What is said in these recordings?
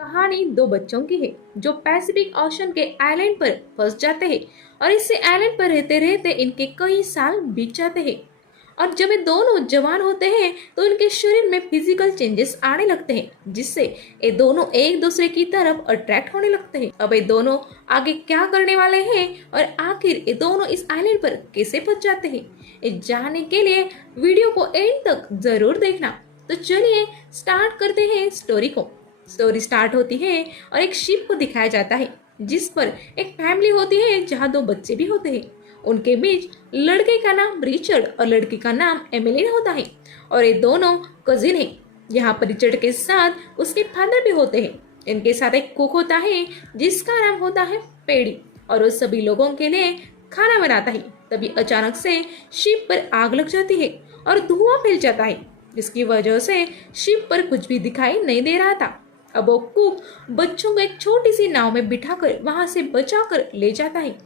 कहानी दो बच्चों की है जो पैसिफिक ओशन के आइलैंड पर फंस जाते हैं और इससे आइलैंड पर रहते रहते इनके कई साल बीत जाते हैं। और जब ये दोनों जवान होते हैं तो इनके शरीर में फिजिकल चेंजेस आने लगते हैं जिससे ये दोनों एक दूसरे की तरफ अट्रैक्ट होने लगते हैं। अब ये दोनों आगे क्या करने वाले हैं और आखिर ये दोनों इस आइलैंड पर कैसे फंस जाते हैं, ये जानने के लिए वीडियो को एंड तक जरूर देखना। तो चलिए स्टार्ट करते हैं स्टोरी को। स्टोरी स्टार्ट होती है और एक शिप को दिखाया जाता है जिस पर एक फैमिली होती है जहाँ दो बच्चे भी होते हैं। उनके बीच लड़के का नाम रिचर्ड और लड़की का नाम एमिलीन होता है और ये दोनों कजिन हैं। यहाँ पर रिचर्ड के साथ उसके फादर भी होते हैं। इनके साथ एक कुक होता है जिसका नाम होता है पेडी और वो सभी लोगों के लिए खाना बनाता है। तभी अचानक से शिप पर आग लग जाती है और धुआं फैल जाता है जिसकी वजह से शिप पर कुछ भी दिखाई नहीं दे रहा था। अब वो कुक बच्चों को एक छोटी सी नाव में बिठाकर वहां से बचाकर ले जाता है।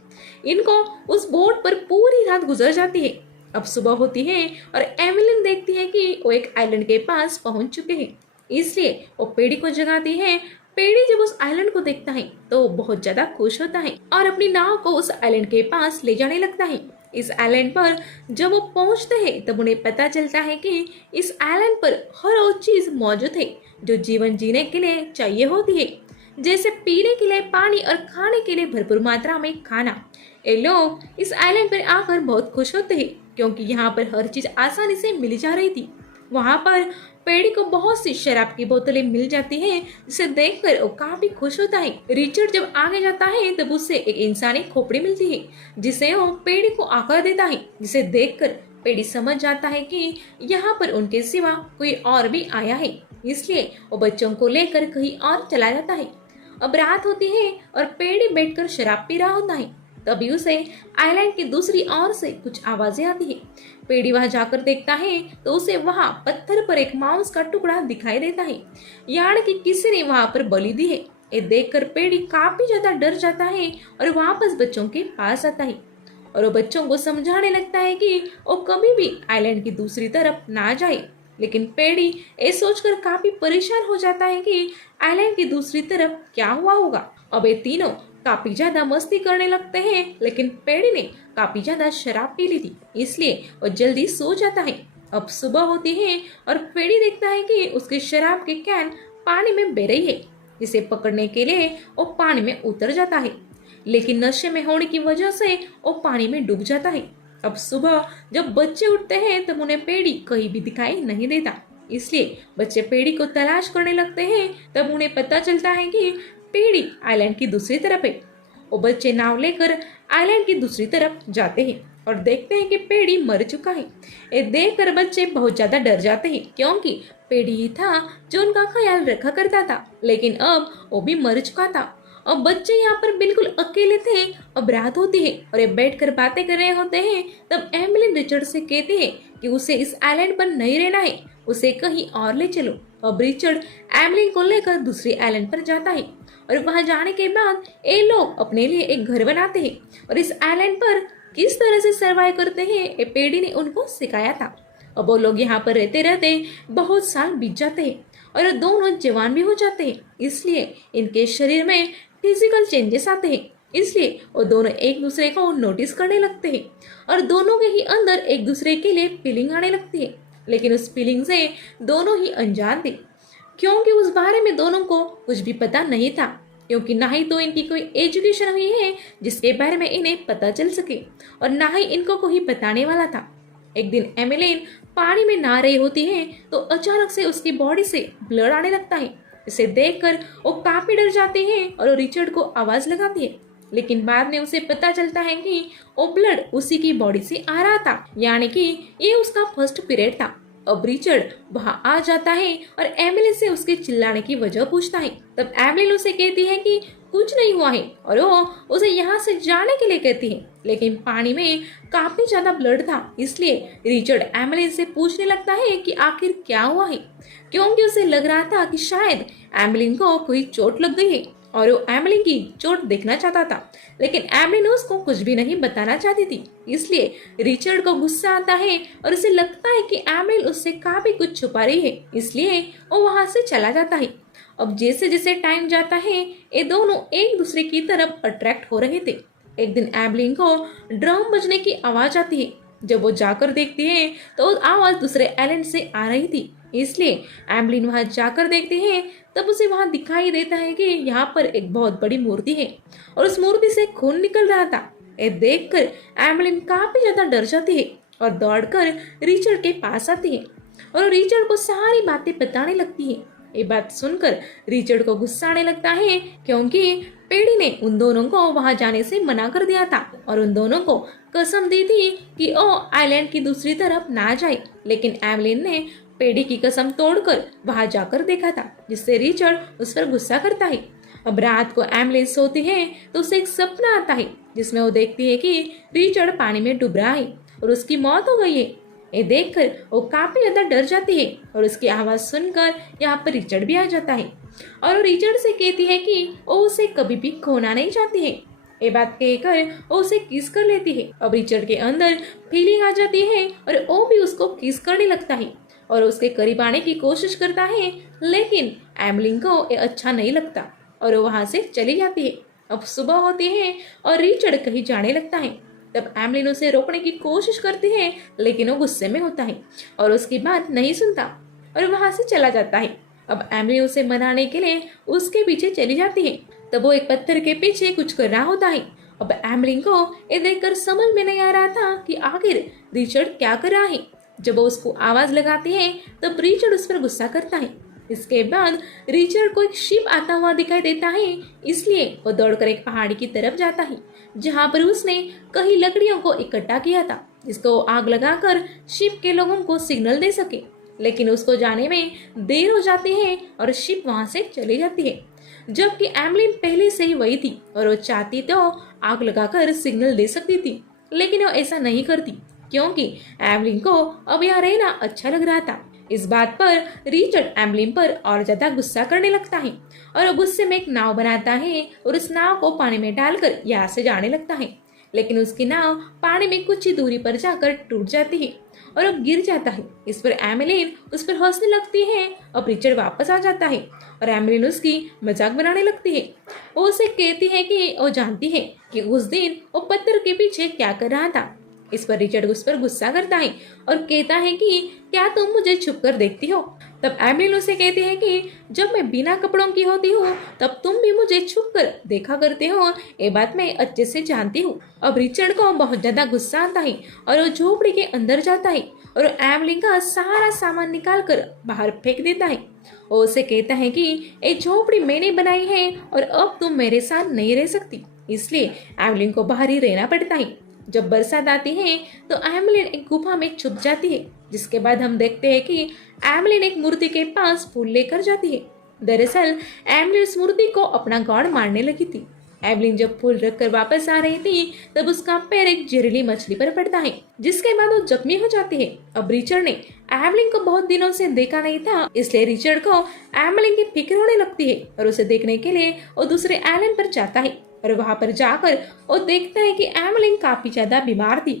इनको उस बोट पर पूरी रात गुजर जाती है। अब सुबह होती है और एमिलिन देखती है कि वो एक आइलैंड के पास पहुंच चुके हैं, इसलिए वो पेड़ी को जगाती है। पेड़ी जब उस आइलैंड को देखता है तो बहुत ज्यादा खुश होता है और अपनी नाव को उस आइलैंड के पास ले जाने लगता है। इस आइलैंड पर जब वो पहुंचते हैं तब उन्हें पता चलता है कि इस आइलैंड पर हर वो चीज मौजूद है जो जीवन जीने के लिए चाहिए होती है, जैसे पीने के लिए पानी और खाने के लिए भरपूर मात्रा में खाना। ये लोग इस आइलैंड पर आकर बहुत खुश होते हैं क्योंकि यहाँ पर हर चीज आसानी से मिल जा रही थी। वहाँ पर पेड़ी को बहुत सी शराब की बोतलें मिल जाती है जिसे देखकर वो काफी खुश होता है। रिचर्ड जब आगे जाता है तब उसे एक इंसानी खोपड़ी मिलती है जिसे वो पेड़ी को आकर देता है, जिसे देखकर पेड़ी समझ जाता है कि यहाँ पर उनके सिवा कोई और भी आया है, इसलिए वो बच्चों को लेकर कहीं और चला जाता है। अब रात होती है और पेड़ी बैठकर शराब पी रहा होता है। तभी उसे आइलैंड की दूसरी ओर से कुछ आवाजें आती है। पेड़ी वहां जाकर देखता है तो उसे वहां पत्थर पर एक मांस का टुकड़ा दिखाई देता है, यानी कि किसी ने वहां पर बलि दी है। ये देखकर पेड़ी काफी ज्यादा डर जाता है और वापस बच्चों के पास आता है और वो बच्चों को समझाने लगता है कि वो कभी भी आइलैंड की दूसरी तरफ ना जाए। लेकिन पेड़ी ये सोचकर काफी परेशान हो जाता है कि आइलैंड की दूसरी तरफ क्या हुआ होगा। अब ये तीनों काफी ज्यादा मस्ती करने लगते हैं, लेकिन पेड़ी ने काफी ज्यादा शराब पी ली थी, इसलिए वो जल्दी सो जाता है। अब सुबह होती है और पेड़ी देखता है कि उसके शराब के कैन पानी में बह रही है, जिसे पकड़ने के लिए वो पानी में उतर जाता है, लेकिन नशे में होने की वजह से वो पानी में डूब जाता है। अब सुबह जब बच्चे उठते हैं तब उन्हें पेड़ी कहीं भी दिखाई नहीं देता, इसलिए बच्चे पेड़ी को तलाश करने लगते हैं। तब उन्हें पता चलता है कि पेड़ी आइलैंड की दूसरी तरफ है। वो बच्चे नाव लेकर आइलैंड की दूसरी तरफ जाते हैं और देखते हैं कि पेड़ी मर चुका है। ये देखकर बच्चे बहुत ज्यादा डर जाते हैं क्योंकि पेड़ी ही था जो उनका ख्याल रखा करता था, लेकिन अब वो भी मर चुका था। अब बच्चे यहाँ पर बिल्कुल अकेले थे। अब रात होती है और ये बैठकर बातें कर रहे होते हैं। तब एमिलिन रिचर्ड से कहती है कि उसे इस आइलैंड पर नहीं रहना है, उसे कहीं और ले चलो। अब रिचर्ड एमिलिन को लेकर दूसरी आइलैंड पर जाता है और वहां जाने के बाद ये लोग अपने लिए एक घर बनाते हैं और इस आइलैंड पर किस तरह से सर्वाइव करते हैं ये पेड़ी ने उनको सिखाया था। अब वो लोग यहाँ पर रहते रहते बहुत साल बीत जाते हैं और दोनों जवान भी हो जाते हैं, इसलिए इनके शरीर में फिजिकल चेंजेस आते हैं। इसलिए वो दोनों एक दूसरे को नोटिस करने लगते हैं और दोनों के ही अंदर एक दूसरे के लिए फीलिंग आने लगती है, लेकिन उस फीलिंग से दोनों ही अनजान थे क्योंकि उस बारे में दोनों को कुछ भी पता नहीं था, क्योंकि ना ही तो इनकी कोई एजुकेशन हुई है जिसके बारे में इन्हें पता चल सके और ना ही इनको कोई बताने वाला था। एक दिन एमिलिन पानी में नहा रही होती है तो अचानक से उसकी बॉडी से ब्लड आने लगता है। इसे देखकर वो काफी डर जाते हैं और वो रिचर्ड को आवाज लगाती है, लेकिन बाद में उसे पता चलता है कि वो ब्लड उसी की बॉडी से आ रहा था, यानी कि ये उसका फर्स्ट पीरियड था। अब रिचर्ड वहां आ जाता है और एमिलिन से उसके चिल्लाने की वजह पूछता है। तब एमिलिन उसे कहती है कि कुछ नहीं हुआ है और वो उसे यहाँ से जाने के लिए कहती है, लेकिन पानी में काफी ज्यादा ब्लड था, इसलिए रिचर्ड एमिलिन से पूछने लगता है कि आखिर क्या हुआ है, क्योंकि उसे लग रहा था कि शायद एमिलिन को कोई चोट लग गई है और वो एमिलिन की चोट देखना चाहता था, लेकिन एमिलिन उसको कुछ भी नहीं बताना चाहती थी। इसलिए रिचर्ड को गुस्सा आता है और उसे लगता है कि एमिलिन उससे काफी कुछ छुपा रही है, इसलिए वो वहां से चला जाता है। अब जैसे जैसे टाइम जाता है ये दोनों एक दूसरे की तरफ अट्रैक्ट हो रहे थे। एक दिन एम्बलिन को ड्रम बजने की आवाज आती है। जब वो जाकर देखती है तो आवाज दूसरे आइलैंड से आ रही थी। इसलिए एम्बलिन वहां जाकर देखती है। तब उसे वहां दिखाई देता है कि यहाँ पर एक बहुत बड़ी मूर्ति है और उस मूर्ति से खून निकल रहा था। ये देखकर एम्बलिन काफी ज्यादा डर जाती है और दौड़कर रिचर्ड के पास आती है और रिचर्ड को सारी बातें बताने लगती है। ये बात सुनकर रिचर्ड को गुस्सा आने लगता है क्योंकि पेडी ने उन दोनों को वहां जाने से मना कर दिया था और उन दोनों को कसम दी थी कि वो आइलैंड की दूसरी तरफ ना जाए। लेकिन एम्बलिन ने पेडी की कसम तोड़कर वहां जाकर देखा था, जिससे रिचर्ड उस पर गुस्सा करता है। अब रात को एम्बलिन सोती है तो उसे एक सपना आता है जिसमें वो देखती है कि रिचर्ड पानी में डूब रहा है और उसकी मौत हो गई है। ये देखकर वो काफी ज्यादा डर जाती है और उसकी आवाज सुनकर यहाँ पर रिचर्ड भी आ जाता है और वो रिचर्ड से कहती है कि वो उसे कभी भी खोना नहीं चाहती है। ये बात कहकर वो उसे किस कर लेती है। अब रिचर्ड के अंदर फीलिंग आ जाती है और वो भी उसको किस करने लगता है और उसके करीब आने की कोशिश करता है, लेकिन एम्बलिन को ये अच्छा नहीं लगता और वो वहां से चली जाती है। अब सुबह होती है और रिचर्ड कहीं जाने लगता है। तब एम्बलिन उसे रोकने की कोशिश करती है, लेकिन वो गुस्से में होता है और उसकी बात नहीं सुनता और वहां से चला जाता है। अब एम्बलिन उसे मनाने के लिए उसके पीछे चली जाती है। तब वो एक पत्थर के पीछे कुछ कर रहा होता है। अब एम्बलिन को ये देखकर समझ में नहीं आ रहा था कि आखिर रिचर्ड क्या कर रहा है। जब वो उसको आवाज लगाती है तब रिचर्ड उस पर गुस्सा करता है। इसके बाद रिचर्ड को एक शिप आता हुआ दिखाई देता है, इसलिए वो दौड़कर एक पहाड़ी की तरफ जाता है जहां पर उसने कई लकड़ियों को इकट्ठा किया था जिसको आग लगाकर शिप के लोगों को सिग्नल दे सके। लेकिन उसको जाने में देर हो जाती है और शिप वहां से चली जाती है, जबकि एम्बलिन पहले से ही वही थी और वो चाहती तो आग लगाकर सिग्नल दे सकती थी, लेकिन वो ऐसा नहीं करती क्योंकि एम्बलिन को अब यहाँ रहना अच्छा लग रहा था। इस बात पर रिचर्ड एम्बलिन पर और ज्यादा गुस्सा करने लगता है और वो गुस्से में एक नाव बनाता है और उस नाव को पानी में डालकर यहाँ से जाने लगता है। लेकिन उसकी नाव पानी में कुछ ही दूरी पर जाकर टूट जाती है और अब गिर जाता है। इस पर एम्बलिन उस पर हंसने लगती है। अब रिचर्ड वापस आ जाता है और एम्बलिन उसकी मजाक बनाने लगती है। वो उसे कहती है कि वो जानती है कि उस दिन वो पत्थर के पीछे क्या कर रहा था। इस पर रिचर्ड उस पर गुस्सा करता है और कहता है कि क्या तुम मुझे छुप कर देखती हो। तब एम्बलिन उसे कहती है कि जब मैं बिना कपड़ों की होती हूँ तब तुम भी मुझे छुप कर देखा करते हो, ये बात मैं अच्छे से जानती हूँ। अब रिचर्ड को बहुत ज्यादा गुस्सा आता है और वो झोपड़ी के अंदर जाता है और एम्बलिन का सारा सामान निकाल कर बाहर फेंक देता है। वो उसे कहता है कि ये झोपड़ी मैंने बनाई है और अब तुम मेरे साथ नहीं रह सकती, इसलिए एम्बलिन को बाहर ही रहना पड़ता है। जब बरसात आती है तो एम्बलिन एक गुफा में छुप जाती है, जिसके बाद हम देखते हैं कि एम्बलिन एक मूर्ति के पास फूल लेकर जाती है। दरअसल एम्बलिन उस मूर्ति को अपना गॉड मारने लगी थी। एम्बलिन जब फूल रखकर वापस आ रही थी तब उसका पैर एक जहरीली मछली पर पड़ता है, जिसके बाद वो जख्मी हो जाती है। अब रिचर्ड ने एम्बलिन को बहुत दिनों से देखा नहीं था, इसलिए रिचर्ड को एम्बलिन की फिक्र होने लगती है और उसे देखने के लिए वो दूसरे आइलैंड पर जाता है और वहां पर जाकर वो देखता है कि एम्बलिन काफी ज्यादा बीमार थी।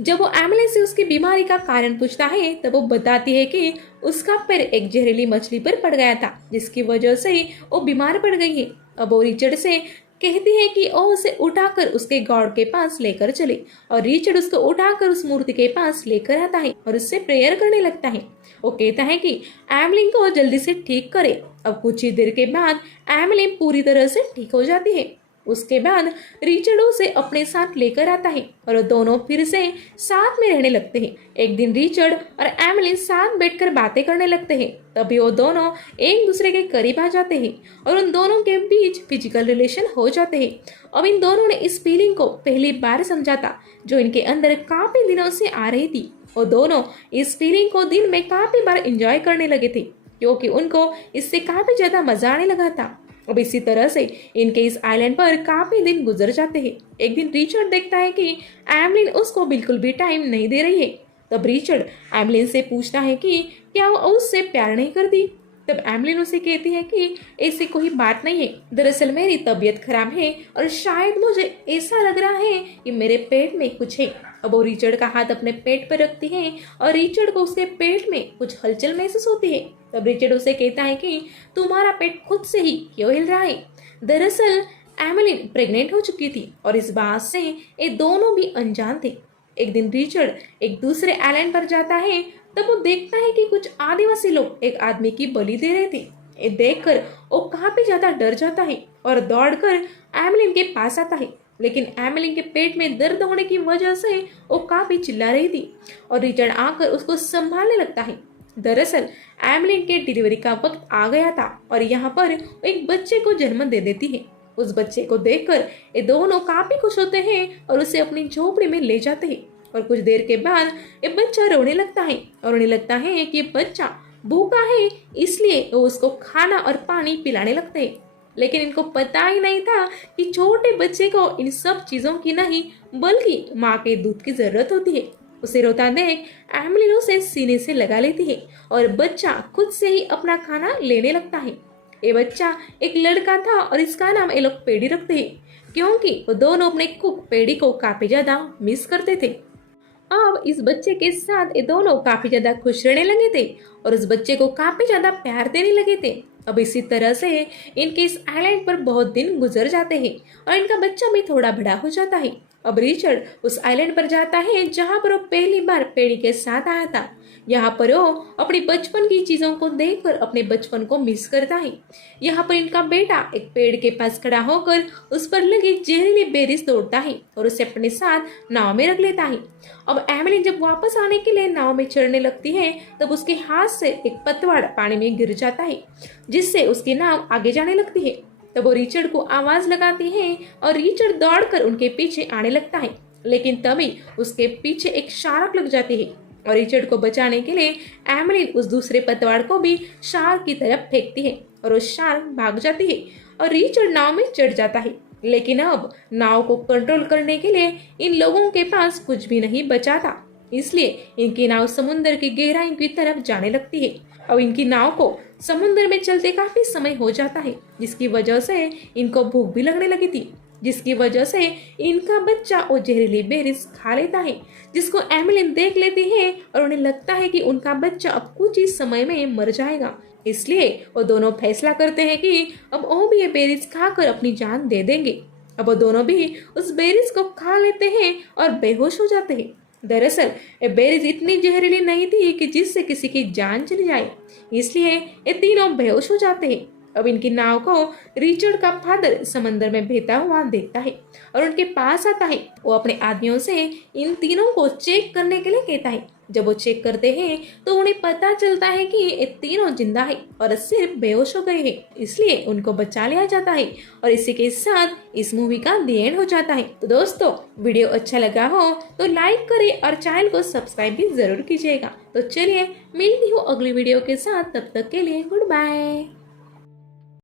जब वो एम्बलिन से उसकी बीमारी का कारण पूछता है तब वो बताती है कि उसका पैर एक जहरीली मछली पर पड़ गया था, जिसकी वजह से वो बीमार पड़ गई है। अब वो रिचर्ड से कहती है कि वो उसे उठाकर उसके गॉड के पास लेकर चले और रिचर्ड उसको उठाकर उस मूर्ति के पास लेकर आता है और उससे प्रेयर करने लगता है। वो कहता है कि एम्बलिन को जल्दी से ठीक करे। अब कुछ ही देर के बाद एम्बलिन पूरी तरह से ठीक हो जाती है। उसके बाद रिचर्ड उसे अपने साथ लेकर आता है और दोनों फिर से साथ में रहने लगते हैं। एक दिन रिचर्ड और एम्बलिन साथ बैठकर बातें करने लगते हैं। तभी वो दोनों एक दूसरे के करीब आ जाते हैं और उन दोनों के बीच फिजिकल रिलेशन हो जाते हैं। अब इन दोनों ने इस फीलिंग को पहली बार समझा था जो इनके अंदर काफी दिनों से आ रही थी। वो दोनों इस फीलिंग को दिन में काफी बार एंजॉय करने लगे थे क्योंकि उनको इससे काफी ज्यादा मजा आने लगा था। अब इसी तरह से इनके इस आइलैंड पर काफी दिन गुजर जाते हैं। एक दिन रिचर्ड देखता है कि एम्बलिन उसको बिल्कुल भी टाइम नहीं दे रही है। तब रिचर्ड एम्बलिन से पूछता है कि क्या वो उससे प्यार नहीं करती। तब एम्बलिन उसे कहती है कि ऐसी कोई बात नहीं है, दरअसल मेरी तबीयत खराब है और शायद मुझे ऐसा लग रहा है कि मेरे पेट में कुछ है। अब वो रिचर्ड का हाथ अपने पेट पर रखती है और रिचर्ड को उसके पेट में कुछ हलचल महसूस होती है। तब रिचर्ड उसे कहता है कि तुम्हारा पेट खुद से ही क्यों हिल रहा है। दरअसल एमिलिन प्रेग्नेंट हो चुकी थी और इस बात से ये दोनों भी अनजान थे। एक दिन रिचर्ड एक दूसरे आइलैंड पर जाता है, तब वो देखता है कि कुछ आदिवासी लोग एक आदमी की बलि दे रहे थे। ये देखकर वो काफी ज्यादा डर जाता है और दौड़कर एमिलिन के पास आता है, लेकिन एमिलिन के पेट में दर्द होने की वजह से वो काफी चिल्ला रही थी और रिचर्ड आकर उसको संभालने लगता है। दरअसल एमिलिन के डिलीवरी का वक्त आ गया था और यहाँ पर वो एक बच्चे को जन्म दे देती है। उस बच्चे को देखकर ये दोनों काफी खुश होते हैं और उसे अपनी झोपड़ी में ले जाते हैं और कुछ देर के बाद ये बच्चा रोने लगता है और उन्हें लगता है कि ये बच्चा भूखा है, इसलिए वो उसको खाना और पानी पिलाने लगते हैं। लेकिन इनको पता ही नहीं था कि छोटे बच्चे को इन सब चीजों की नहीं बल्कि माँ के दूध की जरूरत होती है। उसे रोता देख एमिलिन उसे सीने से लगा लेती है और बच्चा खुद से ही अपना खाना लेने लगता है। ये बच्चा एक लड़का था और इसका नाम ये लोग पेडी रखते हैं, क्योंकि वो दोनों अपने कुक पेडी को काफी ज्यादा मिस करते थे। अब इस बच्चे के साथ ये दोनों काफी ज्यादा खुश रहने लगे थे और उस बच्चे को काफी ज्यादा प्यार देने लगे थे। अब इसी तरह से इनके इस आइलैंड पर बहुत दिन गुजर जाते हैं और इनका बच्चा भी थोड़ा बड़ा हो जाता है। अब रिचर्ड उस आइलैंड पर जाता है जहाँ पर वो पहली बार पेड़ी के साथ आया था। यहाँ पर वो अपने बचपन की चीजों को देखकर अपने बचपन को मिस करता है। यहाँ पर इनका बेटा एक पेड़ के पास खड़ा होकर उस पर लगे जहरीले बेरीज तोड़ता है और उसे अपने साथ नाव में रख लेता है। अब एमिलिन जब वापस आने के लिए नाव में चढ़ने लगती है, तब उसके हाथ से एक पतवार पानी में गिर जाता है, जिससे उसकी नाव आगे जाने लगती है। तब वो रिचर्ड को आवाज लगाती है और रिचर्ड दौड़कर उनके पीछे आने लगता है, लेकिन तभी उसके पीछे एक शार्क लग जाती है और रिचर्ड को बचाने के लिए एमिलिन उस दूसरे पतवार को भी शार्क की तरफ फेंकती है और वो शार्क भाग जाती है और रिचर्ड नाव में चढ़ जाता है। लेकिन अब नाव को कंट्रोल करने के लिए इन लोगों के पास कुछ भी नहीं बचा था, इसलिए इनकी नाव समुद्र की गहराई की तरफ जाने लगती है। अब इनकी नाव को समुद्र में चलते काफी समय हो जाता है, जिसकी वजह से इनको भूख भी लगने लगी थी, जिसकी वजह से इनका बच्चा वो जहरीली बेरीज खा लेता है, जिसको एमिलिन देख लेती है और उन्हें लगता है कि उनका बच्चा अब कुछ ही समय में मर जाएगा। इसलिए वो दोनों फैसला करते हैं कि अब वो भी ये बेरीज खाकर अपनी जान दे देंगे। अब वो दोनों भी उस बेरीज को खा लेते हैं और बेहोश हो जाते हैं। दरअसल ये बेरीज इतनी जहरीली नहीं थी कि जिससे किसी की जान चली जाए, इसलिए ये तीनों बेहोश हो जाते हैं। अब इनकी नाव को रिचर्ड का फादर समंदर में बहता हुआ देखता है और उनके पास आता है। वो अपने आदमियों से इन तीनों को चेक करने के लिए कहता है। जब वो चेक करते हैं तो उन्हें पता चलता है कि ये तीनों जिंदा है और सिर्फ बेहोश हो गए हैं, इसलिए उनको बचा लिया जाता है और इसी के साथ इस मूवी का द एंड हो जाता है। तो दोस्तों, वीडियो अच्छा लगा हो तो लाइक करें और चैनल को सब्सक्राइब भी जरूर कीजिएगा। तो चलिए मिलती हूँ अगली वीडियो के साथ, तब तक के लिए गुड बाय।